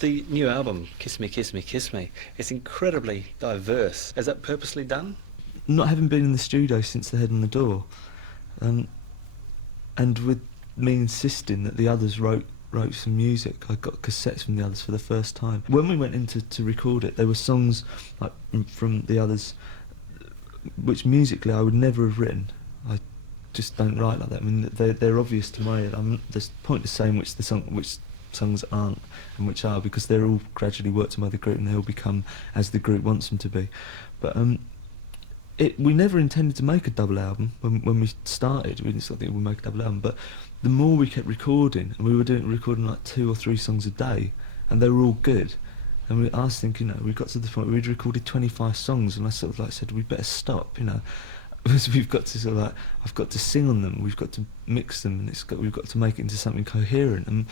The new album, Kiss Me, Kiss Me, Kiss Me, it's incredibly diverse. Is that purposely done? Not having been in the studio since The Head on the Door, um, and with me insisting that the others wrote some music, I got cassettes from the others for the first time. When we went in to record it, there were songs like from the others which musically I would never have written. I just don't write like that. I mean, they're obvious to my head. There's pointless saying which songs aren't and which are, because they're all gradually worked on by the group and they all become as the group wants them to be. But we never intended to make a double album when we started. We didn't think we'd make a double album, but the more we kept recording, and we were recording like 2 or 3 songs a day, and they were all good. And I was thinking, we got to the point where we'd recorded 25 songs, and I sort of like said, we better stop, because we've got to sort of like, I've got to sing on them, we've got to mix them, and we've got to make it into something coherent. And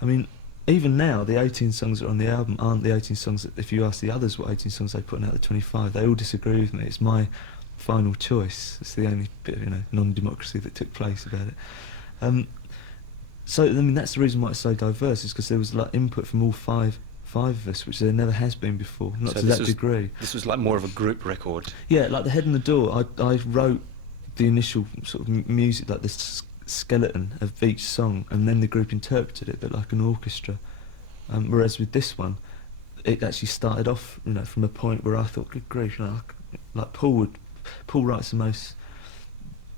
I mean, even now, the 18 songs that are on the album aren't the 18 songs that, if you ask the others what 18 songs they put out of the 25, they all disagree with me. It's my final choice. It's the only bit of non-democracy that took place about it. So I mean, that's the reason why it's so diverse, is because there was like input from all five of us, which there never has been before, not to that degree. This was like more of a group record. Yeah, like The Head on the Door, I wrote the initial sort of music, like the skeleton of each song, and then the group interpreted it a bit like an orchestra. Whereas with this one, it actually started off, from a point where I thought, good grief, like Paul writes the most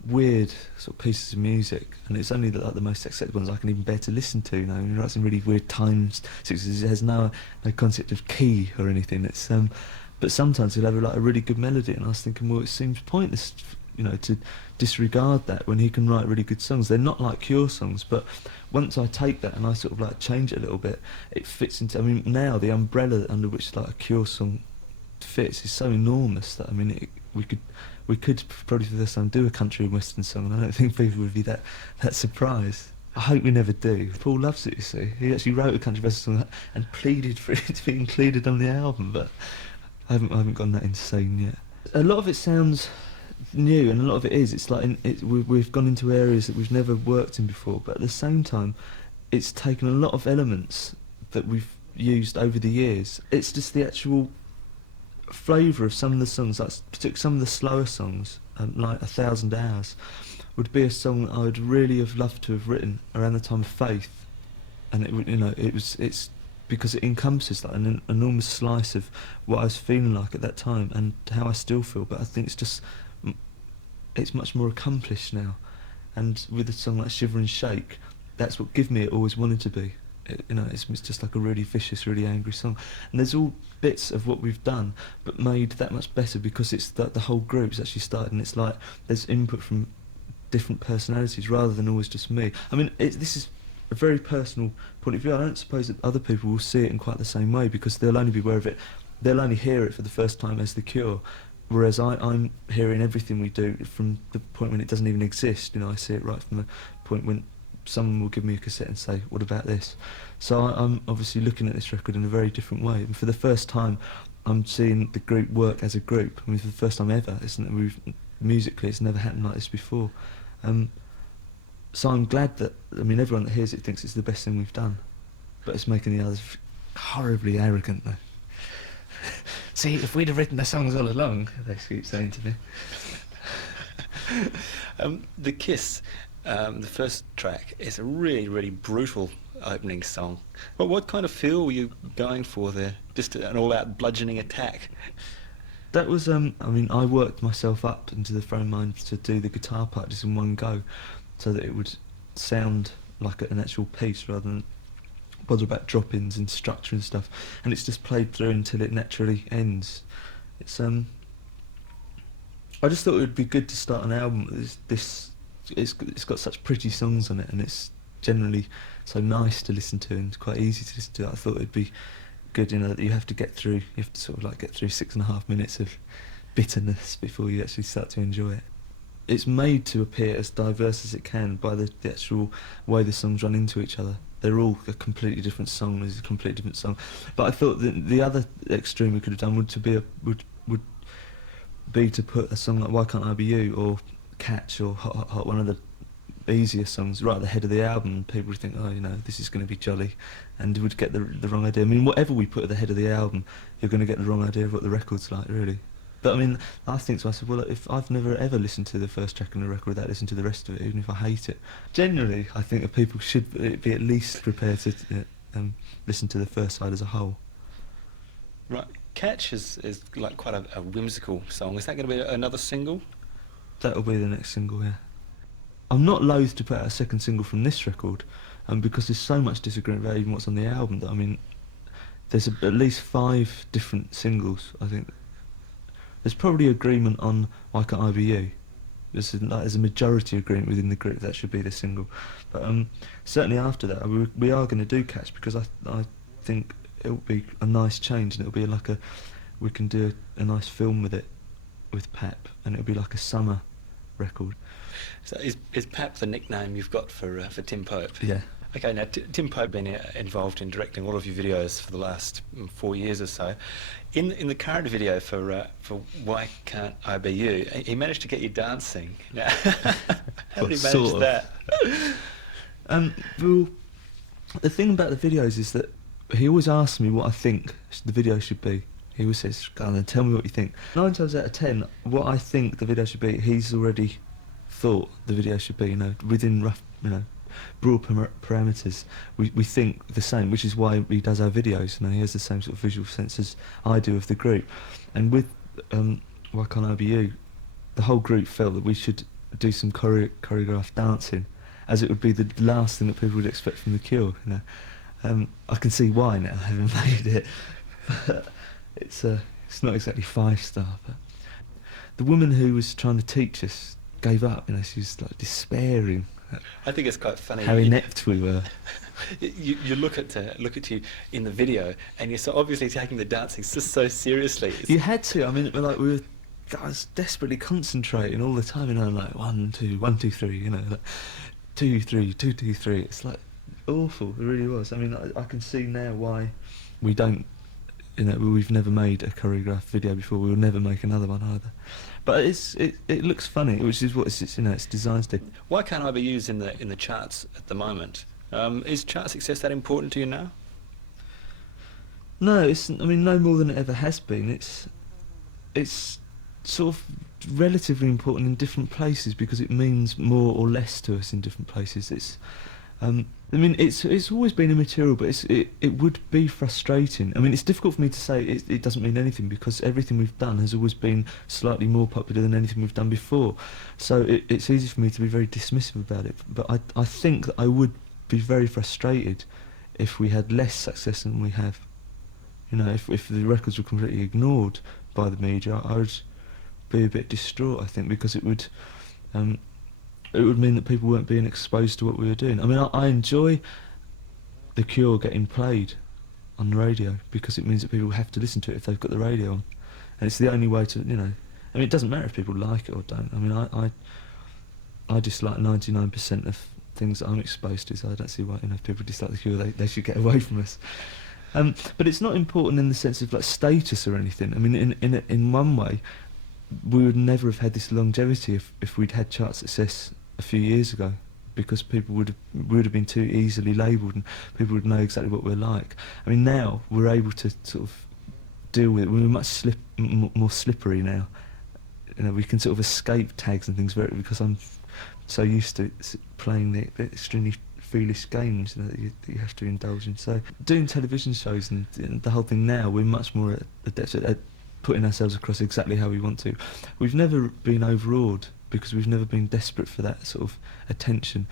weird sort of pieces of music, and it's only the most accepted ones I can even bear to listen to. He writes some really weird times sixes. It has no concept of key or anything. It's but sometimes he'll have a really good melody, and I was thinking, well, it seems pointless, to disregard that when he can write really good songs. They're not like Cure songs, but once I take that and I sort of like change it a little bit, it fits into. I mean, now the umbrella under which like a Cure song fits is so enormous that we could probably for the first time do a country and western song, and I don't think people would be that surprised. I hope we never do. Paul loves it, you see. He actually wrote a country western song and pleaded for it to be included on the album, but I haven't gone that insane yet. A lot of it sounds new, and a lot of it is. It's like we've gone into areas that we've never worked in before, but at the same time, it's taken a lot of elements that we've used over the years. It's just the actual flavour of some of the songs, like particularly some of the slower songs, like 1,000 Hours, would be a song I would really have loved to have written around the time of Faith, and it would, it's because it encompasses like an enormous slice of what I was feeling like at that time and how I still feel. But I think it's much more accomplished now, and with a song like Shiver and Shake, that's what Give Me It always wanted to be. It's just like a really vicious, really angry song, and there's all bits of what we've done, but made that much better because it's the whole group's actually started, and it's like there's input from different personalities rather than always just me. I mean, this is a very personal point of view. I don't suppose that other people will see it in quite the same way, because they'll only be aware of it, they'll only hear it for the first time as The Cure, whereas I'm hearing everything we do from the point when it doesn't even exist. I see it right from the point when someone will give me a cassette and say, what about this? So I'm obviously looking at this record in a very different way, and for the first time I'm seeing the group work as a group. I mean, for the first time ever, musically it's never happened like this before. So I'm glad that, everyone that hears it thinks it's the best thing we've done, but it's making the others horribly arrogant though. See, if we'd have written the songs all along, they keep saying to me. The Kiss, the first track, is a really, really brutal opening song. Well, what kind of feel were you going for there? Just an all-out bludgeoning attack? That was, I worked myself up into the frame of mind to do the guitar part just in one go, so that it would sound like an actual piece rather than bother about drop-ins and structure and stuff. And it's just played through until it naturally ends. It's I just thought it would be good to start an album with this. It's got such pretty songs on it, and it's generally so nice to listen to and quite easy to listen to. I thought it'd be good, that you have to get through. You have to sort of like get through 6.5 minutes of bitterness before you actually start to enjoy it. It's made to appear as diverse as it can by the actual way the songs run into each other. They're all a completely different song. There's a completely different song. But I thought that the other extreme we could have done would be to put a song like Why Can't I Be You or Catch or Hot, Hot, Hot, one of the easier songs right at the head of the album. People would think, oh, you know, this is going to be jolly, and would get the wrong idea. I mean, whatever we put at the head of the album, you're going to get the wrong idea of what the record's like, really. But I mean, I think to myself, well, if I've never ever listened to the first track on the record without listening to the rest of it, even if I hate it. Generally, I think that people should be at least prepared to listen to the first side as a whole. Right. Catch is like quite a whimsical song. Is that going to be another single? That'll be the next single, yeah. I'm not loath to put out a second single from this record, because there's so much disagreement about even what's on the album that, I mean, there's at least 5 different singles, I think. There's probably agreement on Why Can't I Be You. There's a majority agreement within the group that should be the single. But certainly after that, we are going to do Catch, because I think it'll be a nice change, and it'll be like we can do a nice film with it, with Pap, and it'll be like a summer record. So is Pap the nickname you've got for Tim Pope? Yeah. Okay, now Tim Pope been involved in directing all of your videos for the last 4 years or so. In the current video for Why Can't I Be You, he managed to get you dancing. Now, how did he manage that? Well, the thing about the videos is that he always asks me what I think the video should be. He always says, "Go on then, tell me what you think." 9 times out of 10, what I think the video should be, he's already thought the video should be. You know, within rough, broad parameters, we think the same, which is why he does our videos. You know, he has the same sort of visual sense as I do of the group. And with Why Can't I Be You, the whole group felt that we should do some choreographed dancing, as it would be the last thing that people would expect from The Cure. You know, I can see why now, having made it. But it's not exactly 5-star. But the woman who was trying to teach us gave up. You know, she was like despairing. I think it's quite funny. How inept we were. You look at you in the video, and you're so obviously taking the dancing so seriously. You had to. I mean, I was desperately concentrating all the time. You know, like 1, 2, 1, 2, 3. You know, like 2, 3, 2, 2, 3. It's like awful. It really was. I mean, I can see now why we don't. You know, we've never made a choreographed video before. We'll never make another one either. But it looks funny, which is what it's designed to do. Why Can't I Be Used in the charts at the moment? Is chart success that important to you now? No, no more than it ever has been. It's sort of relatively important in different places because it means more or less to us in different places. It's always been immaterial, but it would be frustrating. I mean, it's difficult for me to say it doesn't mean anything because everything we've done has always been slightly more popular than anything we've done before. So it's easy for me to be very dismissive about it. But I think that I would be very frustrated if we had less success than we have. You know, if the records were completely ignored by the media, I would be a bit distraught, I think, because it would mean that people weren't being exposed to what we were doing. I mean, I enjoy The Cure getting played on the radio because it means that people have to listen to it if they've got the radio on. And it's the only way to, you know... I mean, it doesn't matter if people like it or don't. I mean, I dislike 99% of things that I'm exposed to, so I don't see why, if people dislike The Cure, they should get away from us. But it's not important in the sense of, like, status or anything. I mean, in one way, we would never have had this longevity if we'd had chart success a few years ago, because people would have been too easily labelled and people would know exactly what we're like. I mean, now we're able to sort of deal with it. We're much more slippery now. You know, we can sort of escape tags and things because I'm so used to playing the extremely foolish games that you have to indulge in. So doing television shows and the whole thing now, we're much more adept at putting ourselves across exactly how we want to. We've never been overawed because we've never been desperate for that sort of attention,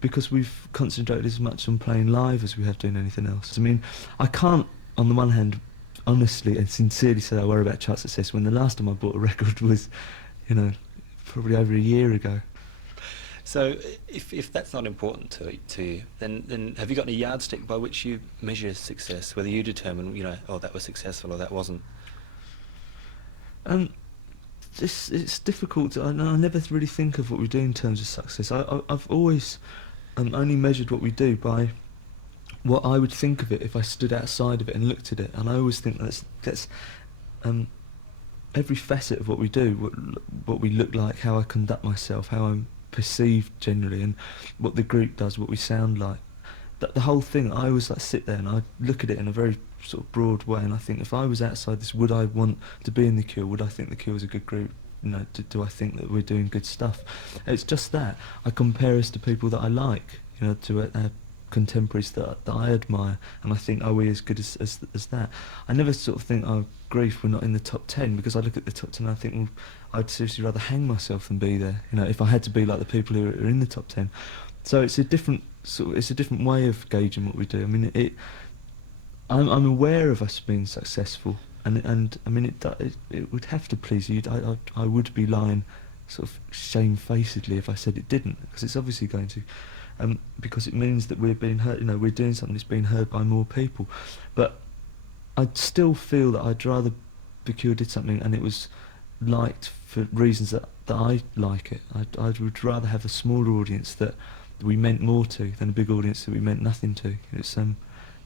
because we've concentrated as much on playing live as we have doing anything else. I mean, I can't, on the one hand, honestly and sincerely say I worry about chart success when the last time I bought a record was, probably over a year ago. So if that's not important to you, then have you got any yardstick by which you measure success, whether you determine, that was successful or that wasn't? It's difficult. I never really think of what we do in terms of success. I've always only measured what we do by what I would think of it if I stood outside of it and looked at it. And I always think that's every facet of what we do, what we look like, how I conduct myself, how I'm perceived generally, and what the group does, what we sound like. The whole thing, I always like sit there and I look at it in a very sort of broad way, and I think if I was outside this, would I want to be in the Cure? Would I think the Cure is a good group? You know, do I think that we're doing good stuff? It's just that I compare us to people that I like, you know, to contemporaries that I admire, and I think, are we as good as that? I never sort of think, oh, grief, we're not in the top 10, because I look at the top 10 and I think, well, I'd seriously rather hang myself than be there, you know, if I had to be like the people who are in the top 10. So it's a different way of gauging what we do. I mean, I'm aware of us being successful, and I mean, it would have to please you. I would be lying sort of shamefacedly if I said it didn't, because it's obviously going to. Because it means that we're being heard, you know, we're doing something that's being heard by more people. But I still feel that I'd rather The Cure did something and it was liked for reasons that I like it. I would rather have a smaller audience that we meant more to than a big audience that we meant nothing to. It's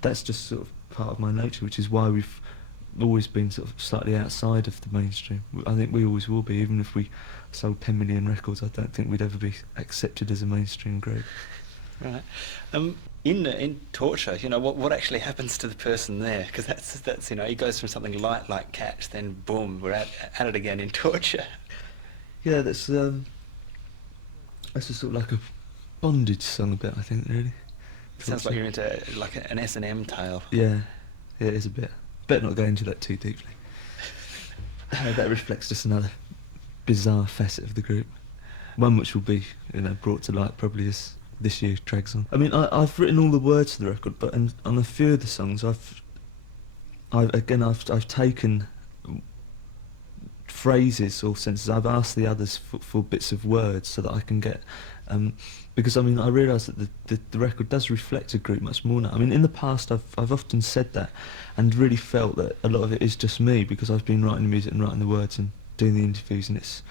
that's just sort of part of my nature, which is why we've always been sort of slightly outside of the mainstream. I think we always will be, even if we sold 10 million records. I don't think we'd ever be accepted as a mainstream group. Right. In Torture, you know, what actually happens to the person there? Because that's you know, he goes from something light like Catch, then boom, we're at it again in Torture. Yeah, that's just sort of like a bondage song a bit, I think, really. Sounds like you're into like an S&M tale. Yeah, it is a bit. Better not go into that too deeply. That reflects just another bizarre facet of the group. One which will be, you know, brought to light probably as this year drags on. I mean, I've written all the words to the record, but on a few of the songs, I've taken phrases or sentences. I've asked the others for bits of words so that I can get, because I mean, I realise that the record does reflect a group much more now. I mean, in the past I've often said that and really felt that a lot of it is just me, because I've been writing the music and writing the words and doing the interviews, and it's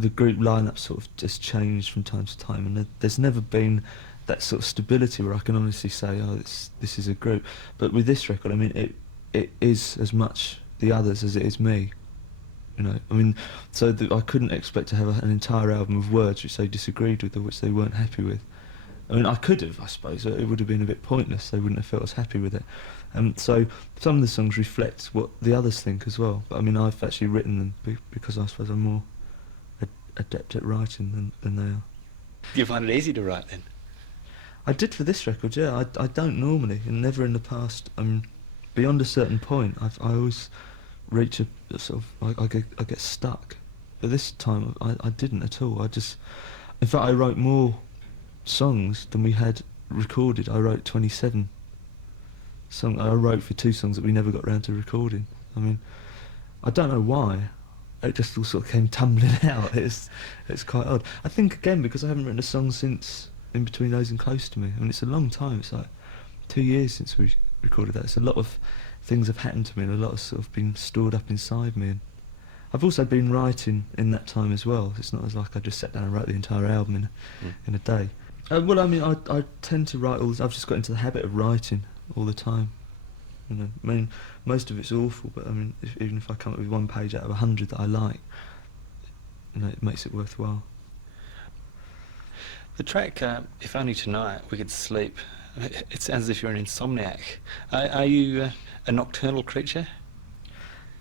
the group lineup sort of just changed from time to time, and there's never been that sort of stability where I can honestly say, oh, this is a group. But with this record, I mean, it is as much the others as it is me. You know, I mean, so I couldn't expect to have an entire album of words which they disagreed with or which they weren't happy with. I mean, I could have, I suppose. It would have been a bit pointless. They wouldn't have felt as happy with it. So some of the songs reflect what the others think as well. But I mean, I've actually written them because I suppose I'm more adept at writing than they are. You find it easy to write then? I did for this record, yeah. I don't normally, and never in the past. Beyond a certain point, I always reach a sort of, I get stuck. But this time I didn't at all. In fact, I wrote more songs than we had recorded. I wrote 27 songs. I wrote for 2 songs that we never got round to recording. I mean, I don't know why. It just all sort of came tumbling out. It's quite odd. I think, again, because I haven't written a song since In Between Those and Close to Me. I mean, it's a long time. It's like 2 years since we recorded that. So a lot of things have happened to me, and a lot has sort of been stored up inside me. And I've also been writing in that time as well. It's not as like I just sat down and wrote the entire album in a day. Well, I mean, I tend to write I've just got into the habit of writing all the time. You know, I mean, most of it's awful, but I mean, even if I come up with 1 page out of 100 that I like, you know, it makes it worthwhile. The track, If Only Tonight We Could Sleep, it sounds as if you're an insomniac. Are you a nocturnal creature?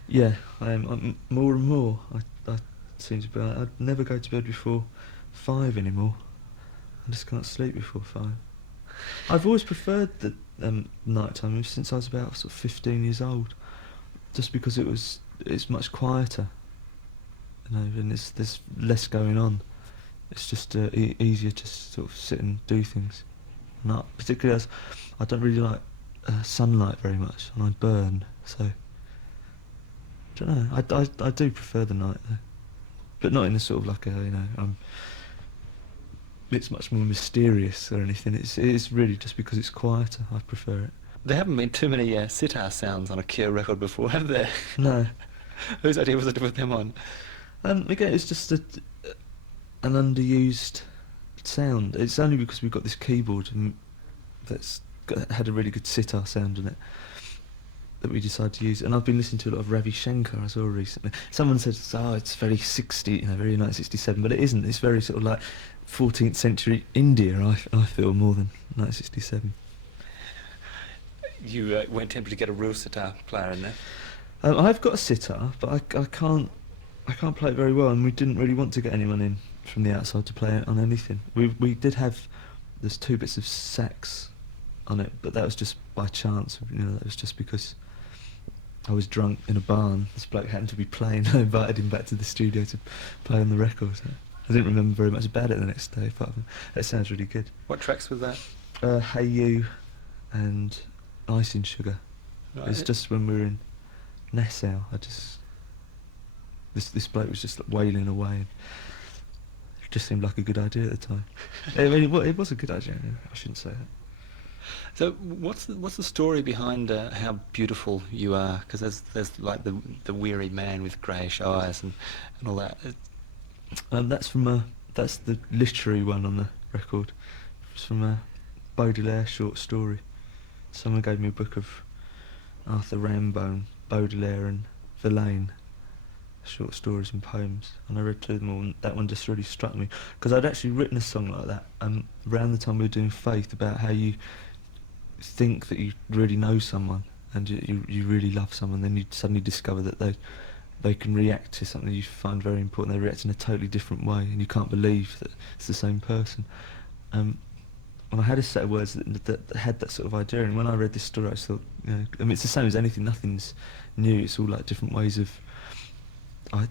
Yeah, I am. I'm more and more. I seem to be. I'd never go to bed before 5 anymore. I just can't sleep before 5. I've always preferred the night time since I was about sort of 15 years old, just because it's much quieter, you know, and there's less going on. It's just easier to sort of sit and do things. And particularly as I don't really like sunlight very much, and I burn, so I don't know. I do prefer the night though, but not in a sort of like a, you know, it's much more mysterious or anything. It's really just because it's quieter. I prefer it. There haven't been too many sitar sounds on a Cure record before, have there? No. Whose idea was it to put them on? Again, it's just an underused sound. It's only because we've got this keyboard that's had a really good sitar sound in it. that we decided to use. And I've been listening to a lot of Ravi Shankar as well recently. Someone says, "Oh, it's very 60, very 1967," but it isn't. It's very sort of like 14th century India. I feel more than 1967. You weren't tempted to get a real sitar player in there? I've got a sitar, but I can't play it very well, and we didn't really want to get anyone in from the outside to play it on anything. We did have, there's 2 bits of sax on it, but that was just by chance. That was just because I was drunk in a barn. This bloke happened to be playing. I invited him back to the studio to play on the record. So I didn't remember very much about it the next day, but it sounds really good. What tracks was that? Hey You and Icing Sugar. Right. It's just when we were in Nassau. This bloke was just like wailing away. And it just seemed like a good idea at the time. I mean, it was a good idea. I shouldn't say that. So what's the story behind how beautiful you are? Because there's like the weary man with greyish eyes and all that. That's the literary one on the record. It's from a Baudelaire short story. Someone gave me a book of Arthur Rimbaud, Baudelaire and Verlaine, short stories and poems, and I read through them all, and that one just really struck me, because I'd actually written a song like that around the time we were doing Faith, about how you think that you really know someone and you really love someone, then you suddenly discover that they can react to something you find very important. They react in a totally different way, and you can't believe that it's the same person. And I had a set of words that had that sort of idea, and when I read this story, I thought, I mean, it's the same as anything. Nothing's new. It's all like different ways of. I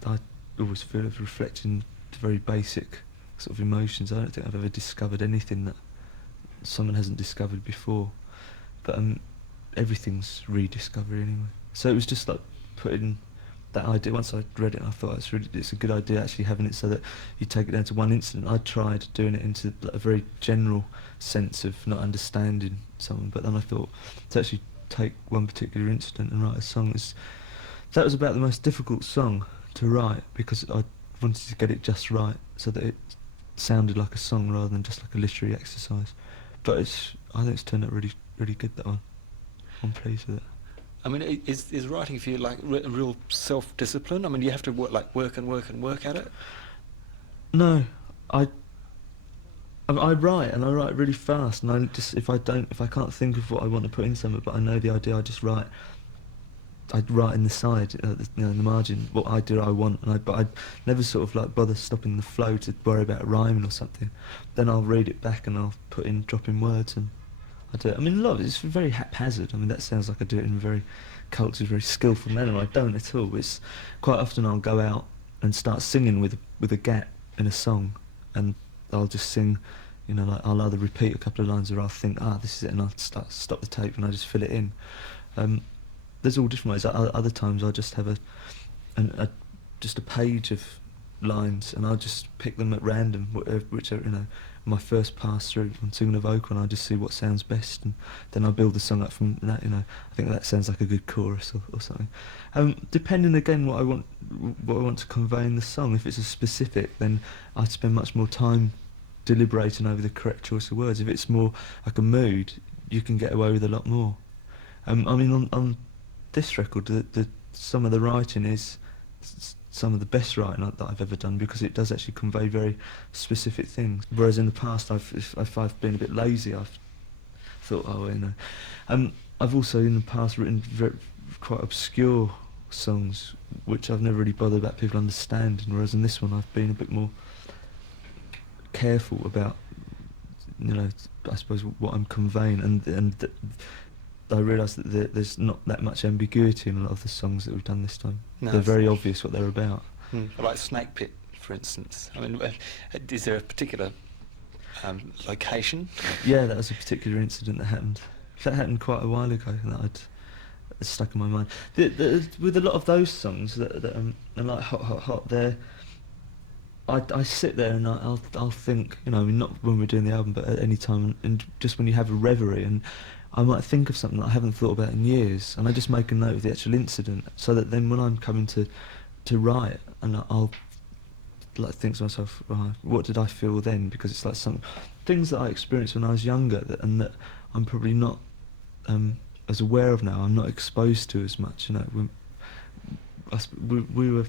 always feel of reflecting the very basic sort of emotions. I don't think I've ever discovered anything that someone hasn't discovered before, but everything's rediscovery anyway. So it was just like putting that idea. Once I read it, I thought it's a good idea actually having it so that you take it down to one incident. I tried doing it into a very general sense of not understanding someone, but then I thought to actually take one particular incident and write a song, that was about the most difficult song to write, because I wanted to get it just right so that it sounded like a song rather than just like a literary exercise. But I think it's turned out really, really good, that one. I'm pleased with it. I mean, is writing for you like a real self-discipline? I mean, you have to work and work at it? No, I write, and I write really fast, and if I can't think of what I want to put in somewhere, but I know the idea, I just write. I'd write in the side, in the margin, what idea I want, but I'd never sort of like bother stopping the flow to worry about rhyming or something. Then I'll read it back and I'll drop in words, and I do it. I mean, a lot of it's very haphazard. I mean, that sounds like I do it in a very cultured, very skillful manner. I don't at all. It's quite often I'll go out and start singing with a gap in a song, and I'll just sing, like I'll either repeat a couple of lines or I'll think, this is it, and I'll stop the tape and I just fill it in. There's all different ways. Other times I'll just have just a page of lines, and I'll just pick them at random, whichever, my first pass through and singing a vocal, and I just see what sounds best, and then I build the song up from that. I think that sounds like a good chorus or something. Depending again what I want to convey in the song. If it's a specific, then I'd spend much more time deliberating over the correct choice of words. If it's more like a mood, you can get away with a lot more. I mean, on this record, some of the writing is some of the best writing that I've ever done, because it does actually convey very specific things. Whereas in the past, if I've been a bit lazy, I've thought, I've also in the past written quite obscure songs, which I've never really bothered about people understanding. Whereas in this one, I've been a bit more careful about, I suppose, what I'm conveying, and I realised that there's not that much ambiguity in a lot of the songs that we've done this time. No, they're very obvious what they're about. Like Snake Pit, for instance. I mean, is there a particular location? Yeah, that was a particular incident that happened. That happened quite a while ago, and that it's stuck in my mind. With a lot of those songs that are like Hot, Hot, Hot, I sit there and I'll think, not when we're doing the album, but at any time, and just when you have a reverie, and I might think of something that I haven't thought about in years, and I just make a note of the actual incident, so that then when I'm coming to write, and I'll like think to myself, what did I feel then? Because it's like some things that I experienced when I was younger, and that I'm probably not as aware of now. I'm not exposed to as much. You know, we were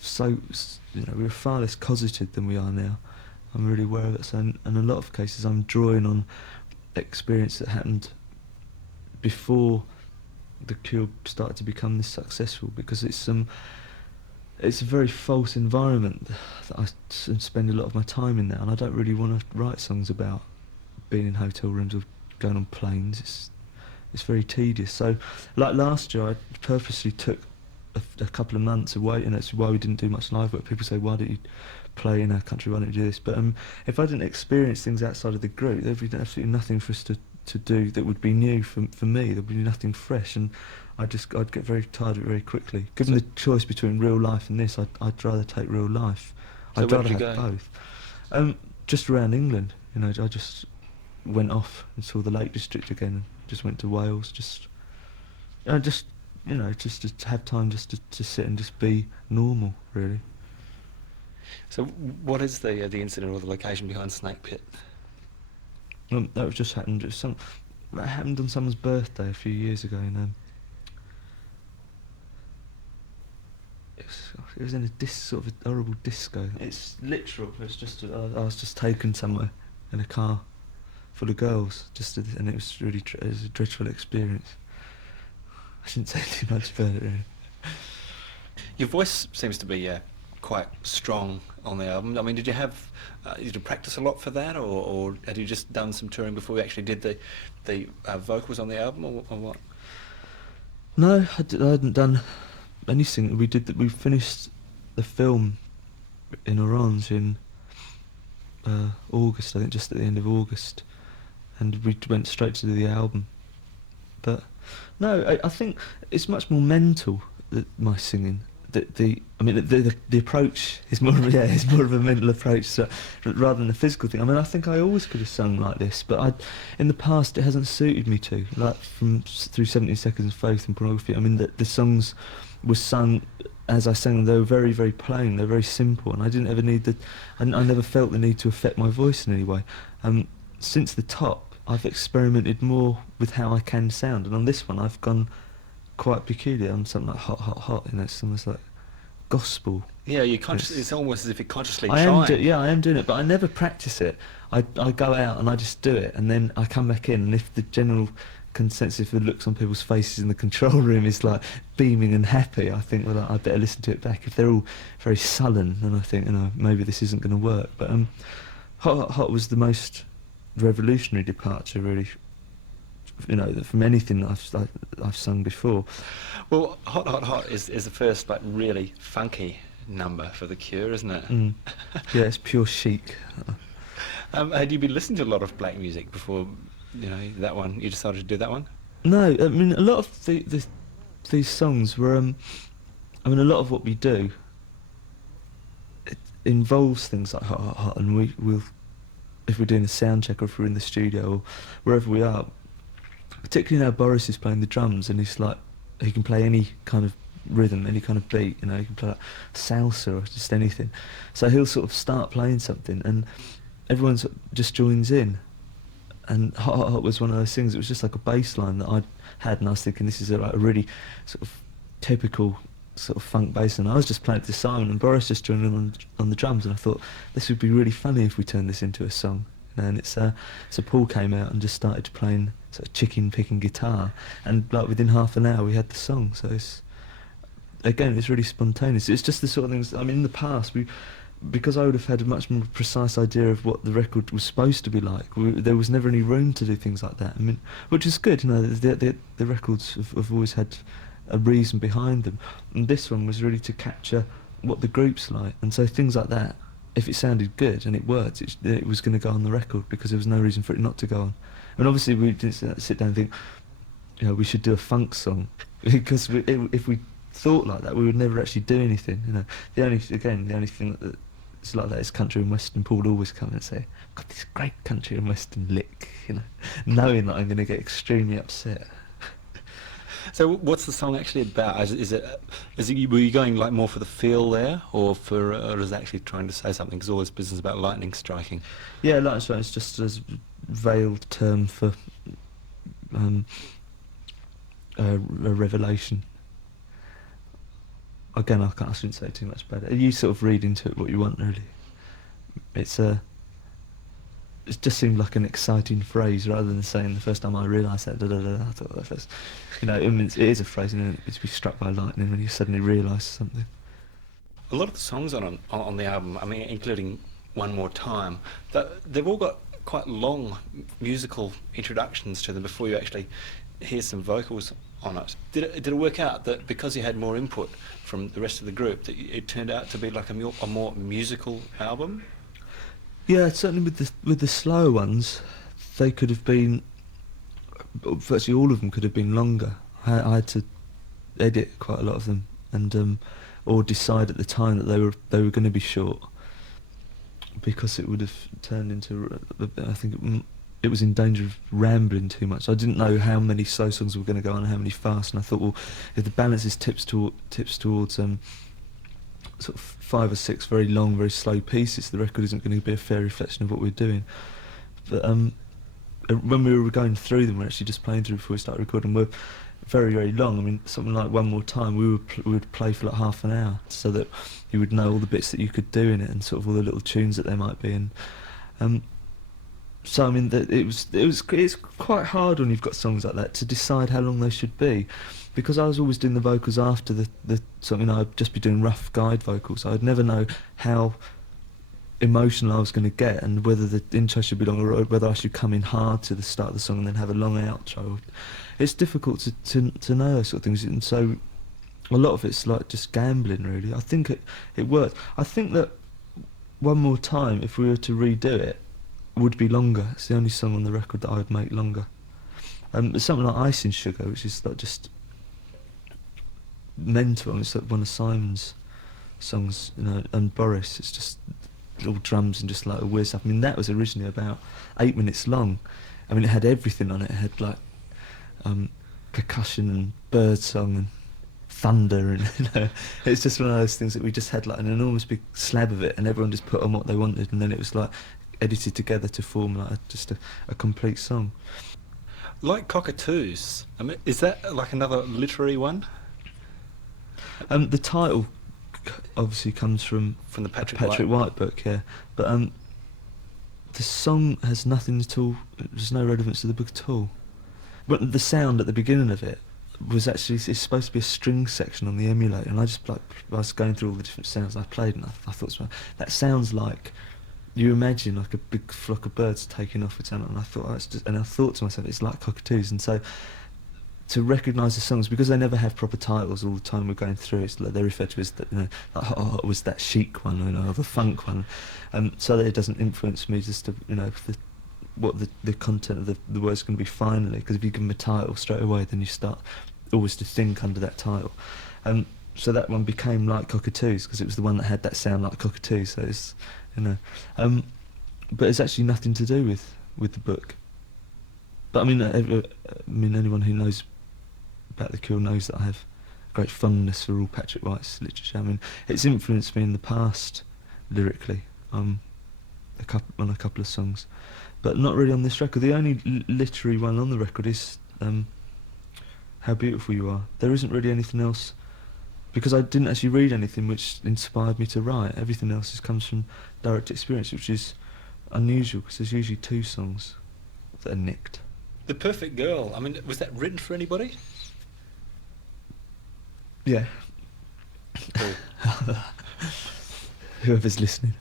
so, you know, we were far less cosseted than we are now. I'm really aware of it. So in a lot of cases, I'm drawing on experience that happened before the Cure started to become this successful, because it's a very false environment that I spend a lot of my time in now, and I don't really want to write songs about being in hotel rooms or going on planes. It's very tedious. So, like last year, I purposely took a couple of months away, and that's why we didn't do much live work. People say, why don't you play in our country, why don't you do this? But if I didn't experience things outside of the group, there'd be absolutely nothing for us to do that would be new for me. There'd be nothing fresh, and I'd get very tired of it very quickly. Given the choice between real life and this, I'd rather take real life. So I'd where rather did you have go? both. Just around England, you know. I just went off and saw the Lake District again, and just went to Wales, just you know, just to have time just to sit and just be normal, really. So what is the incident or the location behind Snake Pit? That was just happened. That happened on someone's birthday a few years ago, and it was in a sort of a horrible disco. It's literal. It's just I was just taken somewhere in a car full of girls, and it was really it was a dreadful experience. I shouldn't say too much about it, really. Your voice seems to be quite strong on the album. I mean, did you practice a lot for that, or had you just done some touring before you actually did the vocals on the album, or what? No, I hadn't done anything. We finished the film in Orange in August, I think, just at the end of August, and we went straight to the album. But no, I think it's much more mental, my singing. The approach is more of a mental approach, so, rather than a physical thing. I mean, I think I always could have sung like this, but in the past it hasn't suited me to. Like through 17 Seconds of Faith and Pornography, I mean, the songs were sung as I sang them. They were very, very plain. They're very simple, and I didn't ever need I never felt the need to affect my voice in any way. Since the top, I've experimented more with how I can sound, and on this one I've gone quite peculiar on something like Hot, Hot, Hot. You know, it's almost like gospel. Yeah, it's almost as if you're consciously I trying. I am doing it, but I never practice it. I go out and I just do it, and then I come back in, and if the general consensus, if the looks on people's faces in the control room is like beaming and happy, I think, well, I better listen to it back. If they're all very sullen, then I think, you know, maybe this isn't going to work. But Hot, Hot, Hot was the most revolutionary departure, really, you know, from anything that I've sung before. Well, Hot, Hot, Hot is the first like really funky number for the Cure, isn't it? Yeah, it's pure chic. Had you been listening to a lot of black music before, you know, that one? You decided to do that one? No, I mean, a lot of these songs were, I mean, a lot of what we do, it involves things like Hot, Hot, Hot, and we'll, if we're doing a sound check or if we're in the studio or wherever we are, particularly now Boris is playing the drums, and he's like, he can play any kind of rhythm, any kind of beat, you know, he can play like salsa or just anything. So he'll sort of start playing something and everyone sort of just joins in. And Hot, Hot, Hot was one of those things. It was just like a bass line that I'd had, and I was thinking, this is like a really sort of typical sort of funk bass, and I was just playing it to Simon, and Boris just joined in on the drums, and I thought this would be really funny if we turned this into a song. And it's so Paul came out and just started playing sort of chicken picking guitar, and like within half an hour we had the song. So it's really spontaneous. It's just the sort of things. I mean, in the past because I would have had a much more precise idea of what the record was supposed to be like. There was never any room to do things like that. I mean, which is good. You know, the records have always had a reason behind them, and this one was really to capture what the group's like. And so things like that, if it sounded good and it worked, it was going to go on the record, because there was no reason for it not to go on. And obviously we didn't sit down and think, you know, we should do a funk song, because if we thought like that, we would never actually do anything. You know, the only thing that's like that is country and western. Paul would always come and say, "I've got this great country and western lick," you know, knowing that I'm going to get extremely upset. So what's the song actually about? Were you going like more for the feel there, or is it actually trying to say something? Because all this business about lightning striking. Yeah, lightning striking is just a veiled term for a revelation. Again, I shouldn't say too much about it. You sort of read into it what you want, really. It's it just seemed like an exciting phrase rather than saying the first time I realised that. Da, da, da, I thought that first, I mean, it is a phrase, and it's to be struck by lightning when you suddenly realise something. A lot of the songs on the album, I mean, including One More Time, they've all got quite long musical introductions to them before you actually hear some vocals on it. Did it work out that because you had more input from the rest of the group, that it turned out to be like a more musical album? Yeah, certainly with the slower ones, they could have been, virtually all of them could have been longer. I had to edit quite a lot of them, and or decide at the time that they were going to be short, because it would have turned into, I think it was in danger of rambling too much. I didn't know how many slow songs were going to go on and how many fast, and I thought, well, if the balance is tips towards sort of 5 or 6 very long, very slow pieces, the record isn't going to be a fair reflection of what we're doing. But when we were going through them, we were actually just playing through before we started recording, were very, very long. I mean, something like One More Time, we would play for like half an hour, so that you would know all the bits that you could do in it and sort of all the little tunes that there might be. And so I mean, it's quite hard when you've got songs like that to decide how long they should be, because I was always doing the vocals after the something. I'd just be doing rough guide vocals. I'd never know how emotional I was going to get, and whether the intro should be long or whether I should come in hard to the start of the song and then have a long outro. It's difficult to know those sort of things, and so a lot of it's like just gambling, really. I think it worked. I think that One More Time, if we were to redo it, would be longer. It's the only song on the record that I would make longer. It's something like Icing Sugar, which is like just mental. It's like one of Simon's songs, you know, and Boris. It's just all drums and just like a weird stuff. I mean, that was originally about 8 minutes long. I mean, it had everything on it. It had like percussion and birdsong and thunder, and you know, it's just one of those things that we just had like an enormous big slab of it, and everyone just put on what they wanted, and then it was like edited together to form like just a complete song. Like Cockatoos, I mean, is that like another literary one? The title obviously comes from the Patrick White book, yeah. But the song has nothing at all. There's no relevance to the book at all. But the sound at the beginning of it was actually, it's supposed to be a string section on the emulator, and I just like, I was going through all the different sounds I played, and I thought, that sounds like, you imagine like a big flock of birds taking off with sound, and I thought, oh, and I thought to myself, it's like Cockatoos. And so to recognise the songs, because they never have proper titles all the time we're going through, it's like they're referred to as the, you know, like, oh, it was that chic one, you know, or the funk one, so that it doesn't influence me just to, you know, what the content of the word's going to be finally, because if you give them a title straight away, then you start always to think under that title. So that one became Like Cockatoos, because it was the one that had that sound like cockatoo, so it's, you know, but it's actually nothing to do with the book. But I mean, anyone who knows about The Cure knows that I have great fondness for all Patrick White's literature. I mean, it's influenced me in the past lyrically, on a couple of songs, but not really on this record. The only literary one on the record is How Beautiful You Are. There isn't really anything else, because I didn't actually read anything which inspired me to write. Everything else comes from direct experience, which is unusual, because there's usually 2 songs that are nicked. The Perfect Girl, I mean, was that written for anybody? Yeah. Cool. Whoever's listening.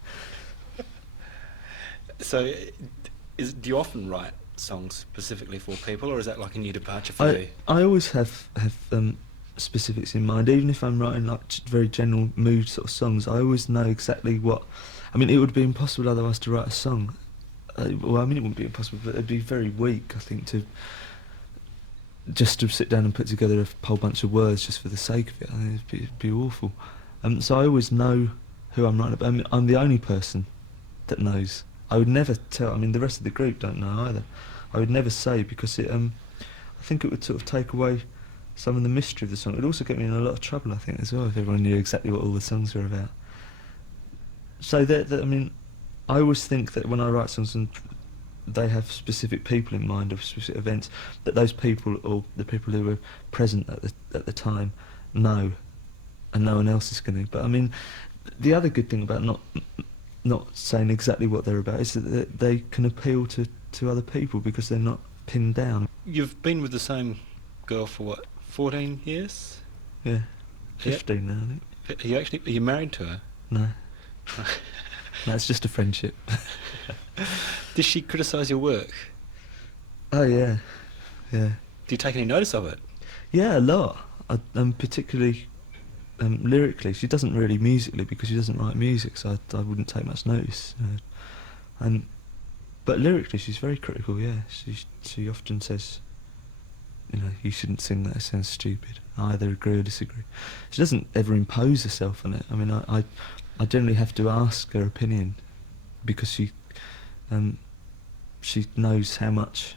So, do you often write songs specifically for people, or is that like a new departure for you? I always have specifics in mind, even if I'm writing like very general mood sort of songs. I always know exactly what. I mean, it would be impossible otherwise to write a song. Well, I mean, it wouldn't be impossible, but it'd be very weak, I think, to sit down and put together a whole bunch of words just for the sake of it. I think it'd be awful. So I always know who I'm writing about. I mean, I'm the only person that knows. I would never tell. I mean, the rest of the group don't know either. I would never say, because it. I think it would sort of take away some of the mystery of the song. It would also get me in a lot of trouble, I think, as well, if everyone knew exactly what all the songs were about. So I mean, I always think that when I write songs, and they have specific people in mind of specific events that those people or the people who were present at the time know, and no one else is going to. But I mean, the other good thing about not saying exactly what they're about is that they can appeal to other people because they're not pinned down. You've been with the same girl for what, 14 years? Yeah, 15 now, I think. Are you married to her? No. No, it's just a friendship. Does she criticise your work? Oh yeah, yeah. Do you take any notice of it? Yeah, a lot. Particularly lyrically. She doesn't really musically because she doesn't write music, so I wouldn't take much notice. But lyrically, she's very critical. Yeah, she often says, you shouldn't sing that. It sounds stupid. I either agree or disagree. She doesn't ever impose herself on it. I mean, I generally have to ask her opinion because she knows how much,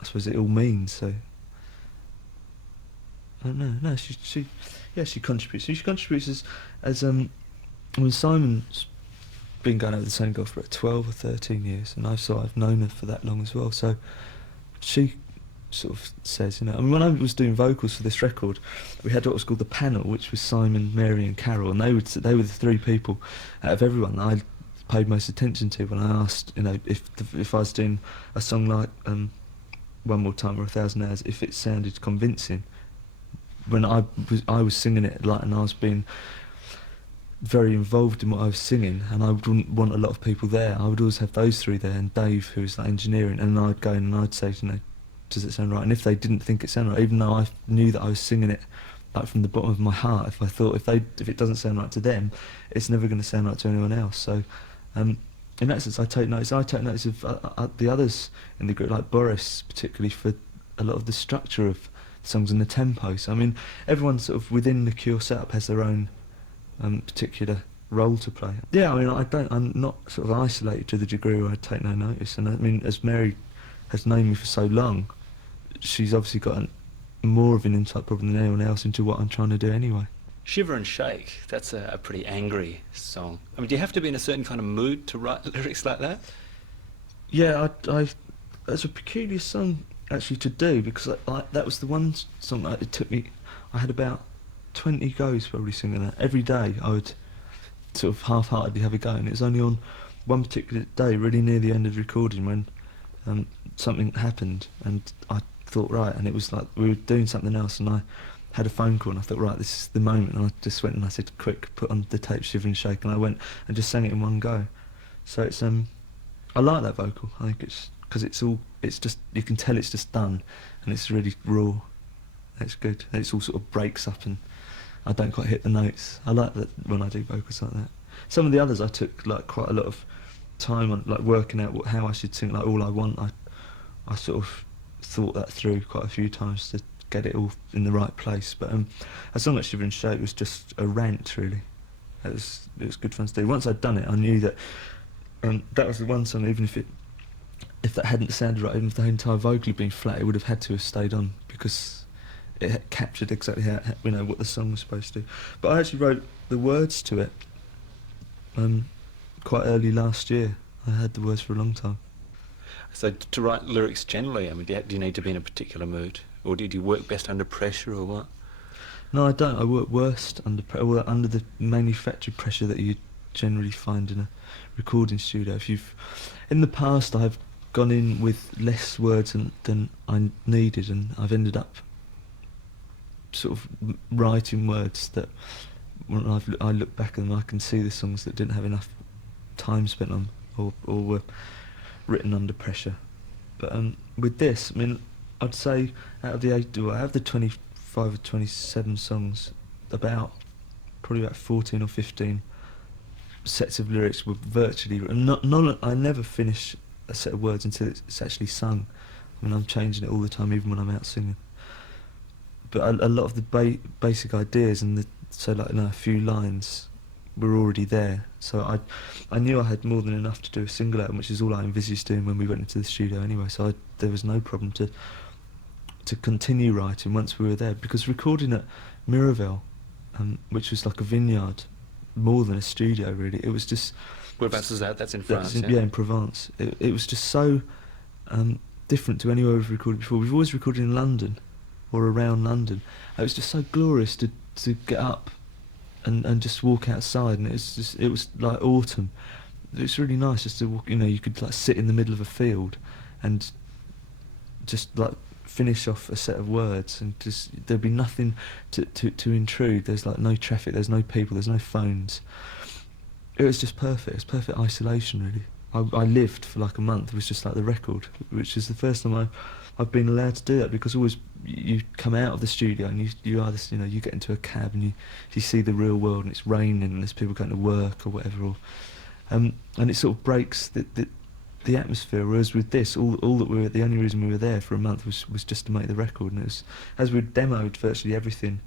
I suppose, it all means. So I don't know. No, she contributes. She contributes as when Simon's been going over the same girl for about 12 or 13 years, and I've known her for that long as well. So she sort of says, I mean, when I was doing vocals for this record, we had what was called the panel, which was Simon, Mary, and Carol, and they were the three people out of everyone I paid most attention to when I asked, if I was doing a song like One More Time or 1,000 Hours, if it sounded convincing. When I was singing it, and I was being very involved in what I was singing, and I wouldn't want a lot of people there. I would always have those three there, and Dave, who was like engineering, and I'd go in and I'd say, does it sound right? And if they didn't think it sounded right, even though I knew that I was singing it like from the bottom of my heart, if I thought if it doesn't sound right to them, it's never going to sound right to anyone else. So in that sense, I take notice. I take notice of the others in the group, like Boris, particularly for a lot of the structure of songs and the tempo. So I mean, everyone sort of within the Cure setup has their own particular role to play. Yeah, I mean, I'm not sort of isolated to the degree where I take no notice. And I mean, as Mary has known me for so long, she's obviously got more of an insight problem than anyone else into what I'm trying to do anyway. Shiver and Shake, that's a pretty angry song. I mean, do you have to be in a certain kind of mood to write lyrics like that? Yeah, that's a peculiar song actually to do, because that was the one song that it took me, I had about 20 goes probably singing that. Every day I would sort of half-heartedly have a go, and it was only on one particular day, really near the end of the recording, when something happened, and I thought, right, and it was like we were doing something else, and I had a phone call, and I thought, right, this is the moment, and I just went and I said, quick, put on the tape Shiver and Shake, and I went and just sang it in one go. So it's I like that vocal. I think it's because it's just, you can tell it's just done, and it's really raw. It's good. And it's all sort of breaks up, and I don't quite hit the notes. I like that when I do vocals like that. Some of the others I took like quite a lot of time on, like working out how I should sing. Like All I Want, I sort of thought that through quite a few times to get it all in the right place. But a song like Shiver and Shake was just a rant, really. It was good fun to do. Once I'd done it, I knew that that was the one song, even if that hadn't sounded right, even if the entire vocal had been flat, it would have had to have stayed on, because it had captured exactly how, what the song was supposed to do. But I actually wrote the words to it quite early last year. I had the words for a long time. So to write lyrics generally, I mean, do you need to be in a particular mood? Or do you work best under pressure, or what? No, I don't. I work worst under under the manufactured pressure that you generally find in a recording studio. In the past, I've gone in with less words than I needed, and I've ended up sort of writing words that, when I look back at them, I can see the songs that didn't have enough time spent on, or were written under pressure. But with this, I mean, I'd say out of the 25 or 27 songs, probably about 14 or 15 sets of lyrics were virtually written. I never finish a set of words until it's actually sung. I mean, I'm changing it all the time, even when I'm out singing. But a lot of the basic ideas and a few lines were already there. So I knew I had more than enough to do a single album, which is all I envisaged doing when we went into the studio anyway. So there was no problem to continue writing once we were there, because recording at Miraval, which was like a vineyard, more than a studio really, it was just Whereabouts is that? That's in That's France, in, yeah? yeah, in Provence. It was just so different to anywhere we've recorded before. We've always recorded in London or around London. It was just so glorious to get up and just walk outside, and it was like autumn. It's really nice just to walk. You know, you could like sit in the middle of a field, and just like finish off a set of words, and just there'd be nothing to intrude. There's like no traffic. There's no people. There's no phones. It was just perfect. It's perfect isolation, really. I lived for like a month. It was just like the record, which is the first time I've been allowed to do that, because always you come out of the studio and you either, you know, you get into a cab and you see the real world, and it's raining and there's people going to work or whatever, and it sort of breaks the atmosphere. Whereas with this, all that the only reason we were there for a month was just to make the record, and it was, as we demoed virtually everything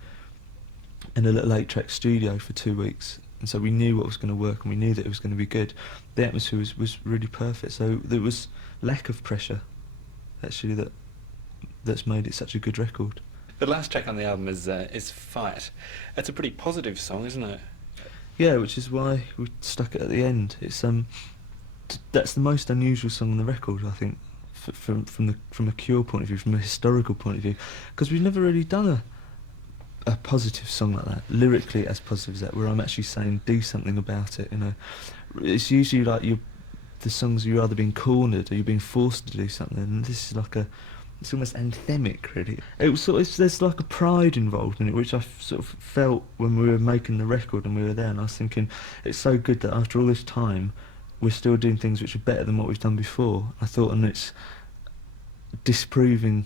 in a little 8-track studio for 2 weeks. And so we knew what was going to work, and we knew that it was going to be good. The atmosphere was really perfect. So there was lack of pressure, actually, that's made it such a good record. The last track on the album is Fight. That's a pretty positive song, isn't it? Yeah, which is why we stuck it at the end. It's that's the most unusual song on the record, I think, from a Cure point of view, from a historical point of view, because we've never really done a positive song like that, lyrically as positive as that, where I'm actually saying do something about it. You know, it's usually like the songs you're either being cornered or you're being forced to do something, and this is like it's almost anthemic, really. It was sort of, there's like a pride involved in it, which I sort of felt when we were making the record and we were there, and I was thinking it's so good that after all this time we're still doing things which are better than what we've done before. I thought, and it's disproving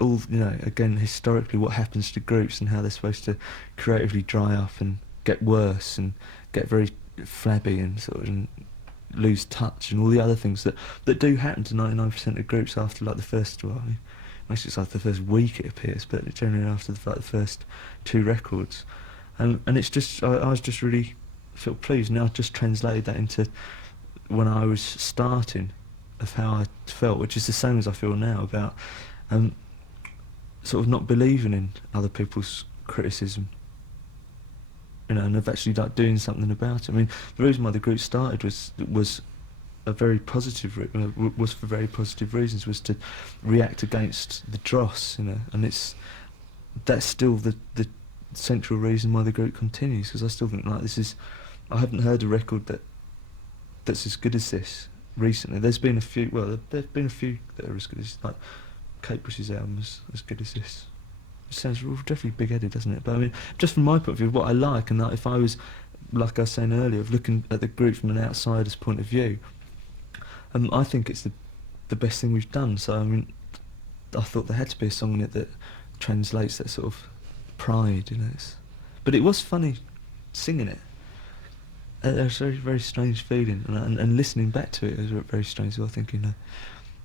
all, you know, again, historically what happens to groups and how they're supposed to creatively dry up and get worse and get very flabby and sort of and lose touch and all the other things that do happen to 99% of groups after like the first, well, I mean, mostly it's like the first week it appears, but generally after the first 2 records, and it's just I was just really feel pleased. Now I've just translated that into when I was starting of how I felt, which is the same as I feel now about sort of not believing in other people's criticism, you know, and of actually like doing something about it. I mean, the reason why the group started was a very positive, was for very positive reasons, was to react against the dross, you know, and that's still the central reason why the group continues, because I still think like I haven't heard a record that's as good as this recently. There's been a few, well, there've been a few that are as good as, like, Kate Bush's album is as good as this. It sounds definitely big-headed, doesn't it? But I mean, just from my point of view, what I like, and that if I was, like I was saying earlier, of looking at the group from an outsider's point of view, I think it's the best thing we've done. So I mean, I thought there had to be a song in it that translates that sort of pride, you know. But it was funny singing it. It was a very, very strange feeling, and listening back to it was very strange as well, thinking, you know,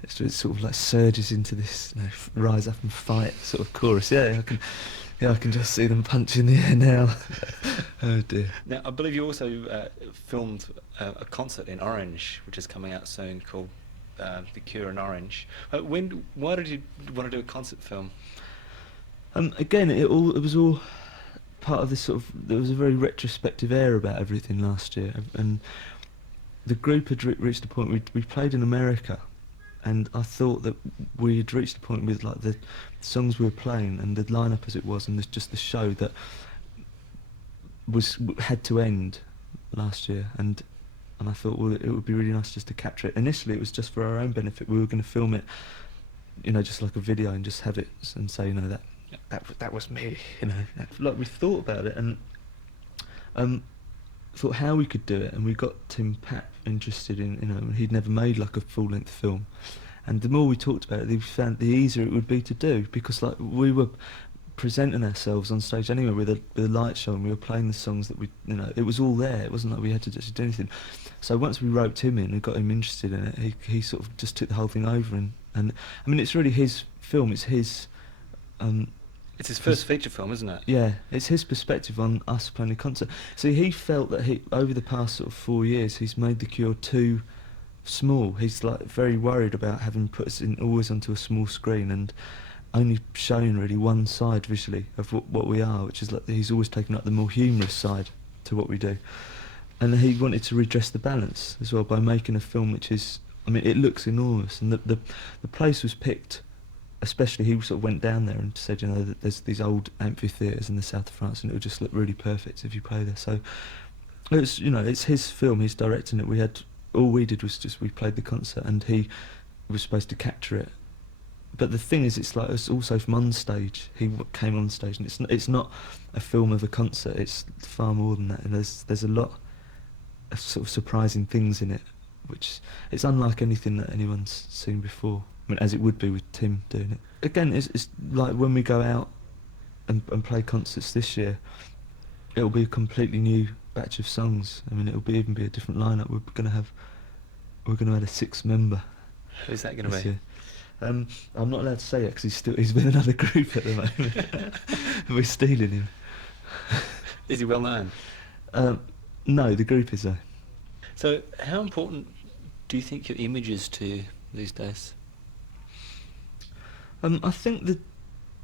it sort of like surges into this, you know, rise up and fight sort of chorus. Yeah, I can just see them punching the air now. Oh dear. Now, I believe you also filmed a concert in Orange, which is coming out soon, called The Cure in Orange. Why did you want to do a concert film? Again, it was all part of this sort of. There was a very retrospective air about everything last year, and the group had reached a point. We played in America, and I thought that we had reached a point with like the songs we were playing and the lineup as it was, and just the show that had to end last year, and I thought, well, it would be really nice just to capture it. Initially, it was just for our own benefit. We were going to film it, you know, just like a video, and just have it and say, you know, that was me, you know. Like, we thought about it and thought how we could do it, and we got Tim Pat interested in, you know, he'd never made like a full-length film, and the more we talked about it, we found the easier it would be to do, because like we were presenting ourselves on stage anyway with a light show, and we were playing the songs that we, you know, it was all there. It wasn't like we had to just do anything. So once we roped him in and got him interested in it, he sort of just took the whole thing over, and I mean, it's really his film. It's his. It's his first feature film, isn't it? Yeah, it's his perspective on us playing a concert. See, he felt that over the past sort of 4 years, he's made The Cure too small. He's like very worried about having put us always onto a small screen and only showing really one side visually of what we are, which is like he's always taken up the more humorous side to what we do. and he wanted to redress the balance as well by making a film which is, I mean, it looks enormous, and the place was picked, especially he sort of went down there and said, you know, that there's these old amphitheatres in the south of France, and it would just look really perfect if you play there. So it's, you know, it's his film, he's directing it. We had, all we did was just, we played the concert, and he was supposed to capture it. But the thing is, it's like, it's also from on stage. He came on stage, and it's not a film of a concert. It's far more than that. And there's a lot of sort of surprising things in it, which it's unlike anything that anyone's seen before. I mean, as it would be with Tim doing it. Again, it's like when we go out and play concerts this year, it'll be a completely new batch of songs. I mean, even be a different lineup. We're gonna add a 6th member. Who's that going to be? Year. I'm not allowed to say it because he's with another group at the moment. We're stealing him. Is he well known? No, the group is though. So how important do you think your image is to you these days? I think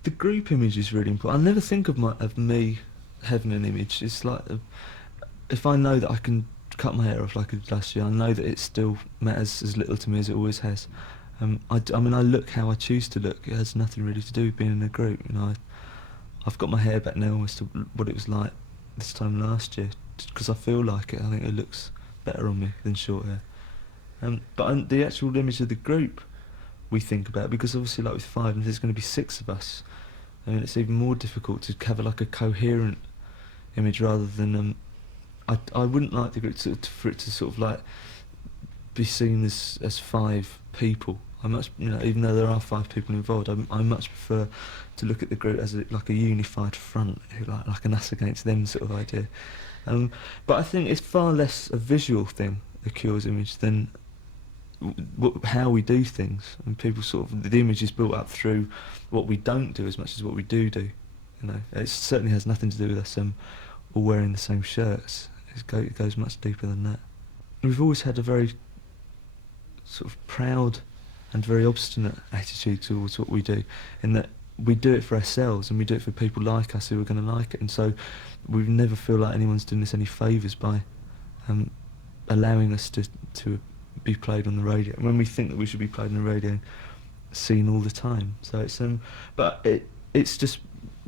the group image is really important. I never think of me having an image. It's like, if I know that I can cut my hair off like I did last year, I know that it still matters as little to me as it always has. I mean, I look how I choose to look. It has nothing really to do with being in a group. You know, I've got my hair back now almost to what it was like this time last year, because I feel like it. I think it looks better on me than short hair. But the actual image of the group we think about, because obviously, like with 5, and there's going to be 6 of us, I mean, it's even more difficult to have like a coherent image rather than. I wouldn't like the group for it to sort of like be seen as 5 people. I much, you know, even though there are 5 people involved, I much prefer to look at the group as like a unified front, like an us against them sort of idea. But I think it's far less a visual thing, the Cure's image, than how we do things. And people sort of, the image is built up through what we don't do as much as what we do. You know, it certainly has nothing to do with us all wearing the same shirts. It goes much deeper than that. We've always had a very sort of proud and very obstinate attitude towards what we do, in that we do it for ourselves and we do it for people like us who are going to like it, and so we never feel like anyone's doing us any favours by allowing us to be played on the radio when we think that we should be played on the radio, seen all the time. So it's but it's just,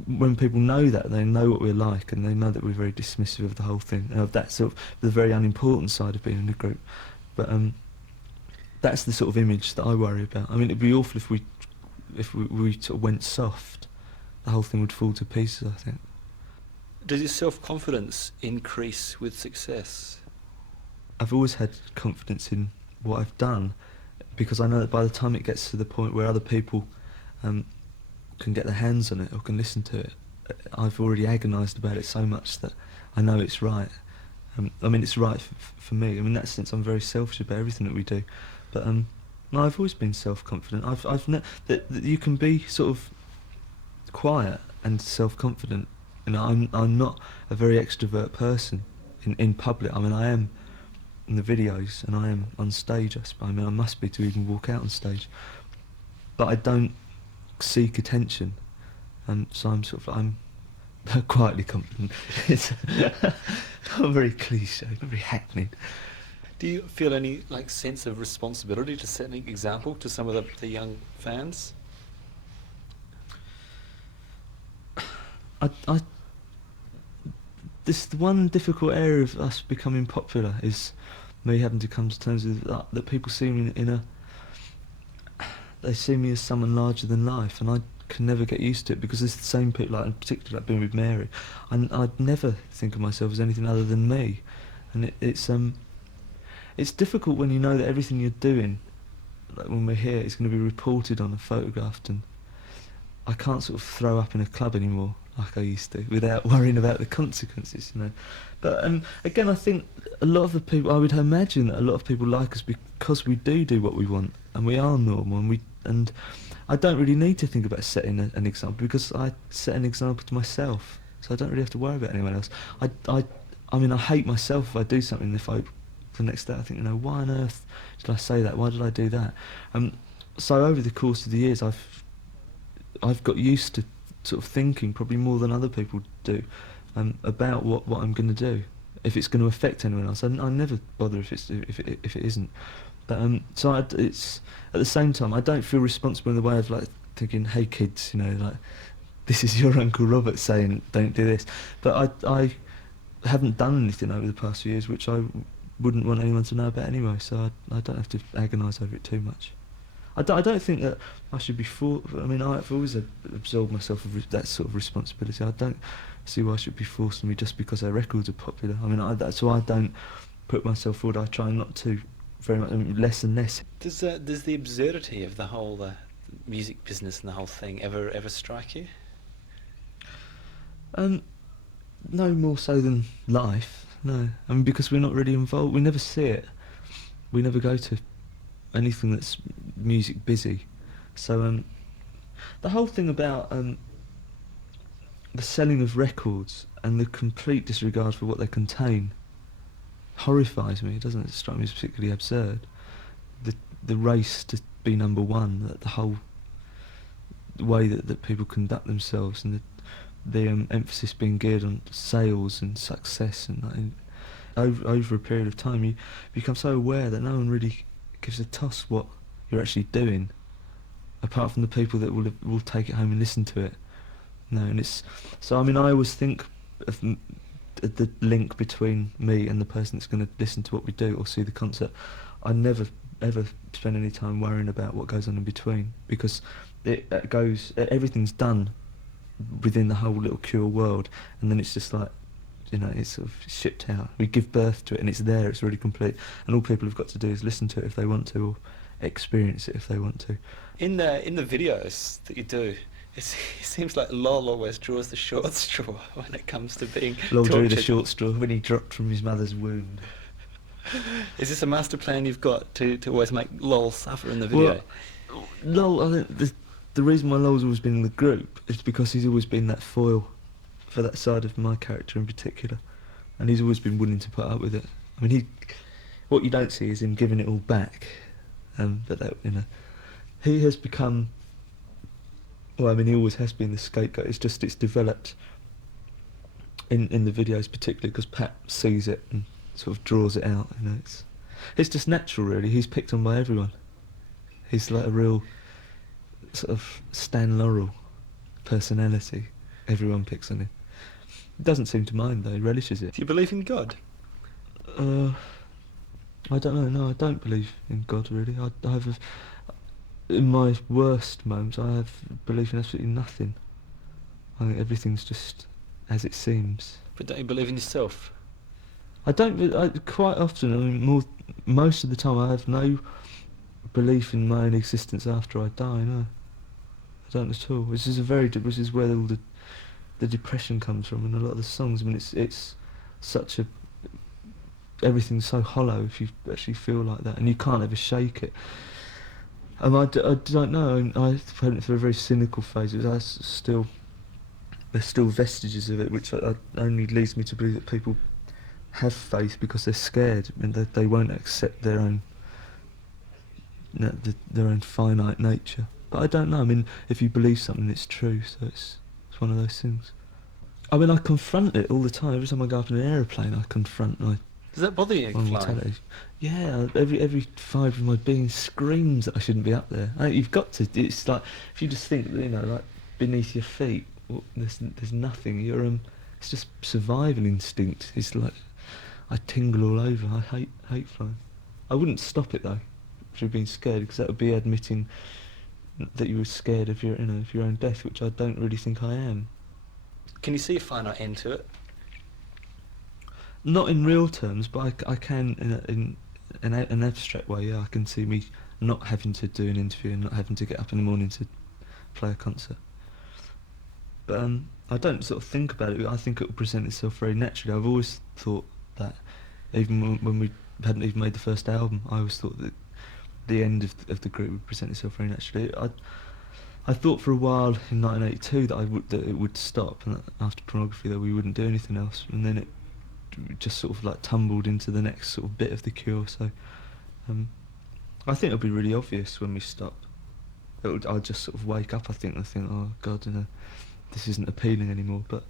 when people know that, they know what we're like, and they know that we're very dismissive of the whole thing, and of that sort of the very unimportant side of being in a group. But that's the sort of image that I worry about. I mean, it'd be awful if we sort of went soft. The whole thing would fall to pieces, I think. Does your self-confidence increase with success? I've always had confidence in what I've done, because I know that by the time it gets to the point where other people can get their hands on it or can listen to it, I've already agonised about it so much that I know it's right. I mean, it's right for me. I mean, in that sense, I'm very selfish about everything that we do. But no, I've always been self-confident. That you can be sort of quiet and self-confident. You know, I'm not a very extrovert person in public. I mean, I am in the videos and I am on stage. I suppose. I mean, I must be to even walk out on stage. But I don't seek attention, and so I'm quietly confident. It's not very cliche, not very hackneyed. Do you feel any sense of responsibility to set an example to some of the young fans? This one difficult area of us becoming popular is me having to come to terms with that people see me they see me as someone larger than life, and I can never get used to it, because it's the same people, and particularly being with Mary, I'd never think of myself as anything other than me, and it's difficult when you know that everything you're doing, like when we're here, is going to be reported on and photographed, and I can't sort of throw up in a club anymore like I used to without worrying about the consequences, you know. But again, I think a lot of the people, I would imagine that a lot of people like us because we do what we want, and we are normal, and I don't really need to think about setting an example, because I set an example to myself, so I don't really have to worry about anyone else. I mean, I hate myself if I do something, the next day I think, you know, why on earth did I say that? Why did I do that? So over the course of the years, I've got used to sort of thinking, probably more than other people do, about what I'm going to do, if it's going to affect anyone else. I never bother if it isn't. But so it's at the same time I don't feel responsible in the way of like thinking, hey kids, you know, like this is your Uncle Robert saying don't do this. But I haven't done anything over the past few years which I wouldn't want anyone to know about anyway. So I don't have to agonise over it too much. I don't think that I should be I mean, I've always absolved myself of that sort of responsibility. I don't see why I should be forced on me just because their records are popular. I mean, that's why I don't put myself forward. I try not to very much, I mean, less and less. Does the absurdity of the whole music business and the whole thing ever strike you? No more so than life. No, I mean, because we're not really involved. We never see it. We never go to anything that's music busy. So the whole thing about the selling of records and the complete disregard for what they contain horrifies me. It doesn't strike me as particularly absurd. The race to be number one, the whole way that people conduct themselves, and the emphasis being geared on sales and success, and over a period of time you become so aware that no one really gives a toss what you're actually doing, apart from the people that will take it home and listen to it. No, and it's so. I mean, I always think of the link between me and the person that's going to listen to what we do or see the concert. I never ever spend any time worrying about what goes on in between, because everything's done within the whole little Cure world, and then it's just like, you know, it's sort of shipped out. We give birth to it, and it's there. It's really complete, and all people have got to do is listen to it if they want to, or experience it if they want to. In the videos that you do, it seems like Lol always draws the short straw when it comes to being Lol drew the tortured. short straw when he dropped from his mother's wound. Is this a master plan you've got to always make Lol suffer in the video? Well, Lol, I think the reason why Lol's always been in the group is because he's always been that foil for that side of my character in particular, and he's always been willing to put up with it. I mean, what you don't see is him giving it all back, but that, you know, he has become. Well, I mean, he always has been the scapegoat. It's just it's developed in the videos, particularly because Pat sees it and sort of draws it out. You know, it's just natural, really. He's picked on by everyone. He's like a real sort of Stan Laurel personality. Everyone picks on him. He doesn't seem to mind though. He relishes it. Do you believe in God? I don't know. No, I don't believe in God really. I have in my worst moments, I have belief in absolutely nothing. I think everything's just as it seems. But don't you believe in yourself? I don't. Quite often, I mean, most of the time, I have no belief in my own existence after I die. No, I don't at all. Which is where all the depression comes from in a lot of the songs. I mean, it's such a everything's so hollow if you actually feel like that, and you can't ever shake it. I don't know. I went through a very cynical phase. There's still vestiges of it, which only leads me to believe that people have faith because they're scared and they won't accept their own finite nature. But I don't know. I mean, if you believe something, it's true. So it's one of those things. I mean, I confront it all the time. Every time I go up in an aeroplane, I confront my. Does that bother you, flying? Mortality. Yeah, every fibre of my being screams that I shouldn't be up there. You've got to. It's like if you just think, you know, like beneath your feet, there's nothing. It's just survival instinct. It's like I tingle all over. I hate flying. I wouldn't stop it though, through being scared, because that would be admitting that you were scared of your own death, which I don't really think I am. Can you see a finite end to it? Not in real terms, but I can in an abstract way. Yeah, I can see me not having to do an interview and not having to get up in the morning to play a concert. But I don't sort of think about it. I think it will present itself very naturally. I've always thought that, even when we hadn't even made the first album, I always thought that the end of the group would present itself very naturally. I thought for a while in 1982 that it would stop, and that after Pornography that we wouldn't do anything else, and then it just sort of like tumbled into the next sort of bit of the Cure. So I think it'll be really obvious when we stop. I'll just sort of wake up, I think, and think, oh God, you know, this isn't appealing anymore. But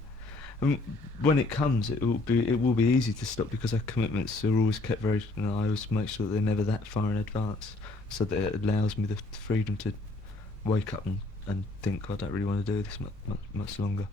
And when it comes, it will be easy to stop because our commitments are always kept very. I always make sure that they're never that far in advance, so that it allows me the freedom to wake up and think I don't really want to do this much longer.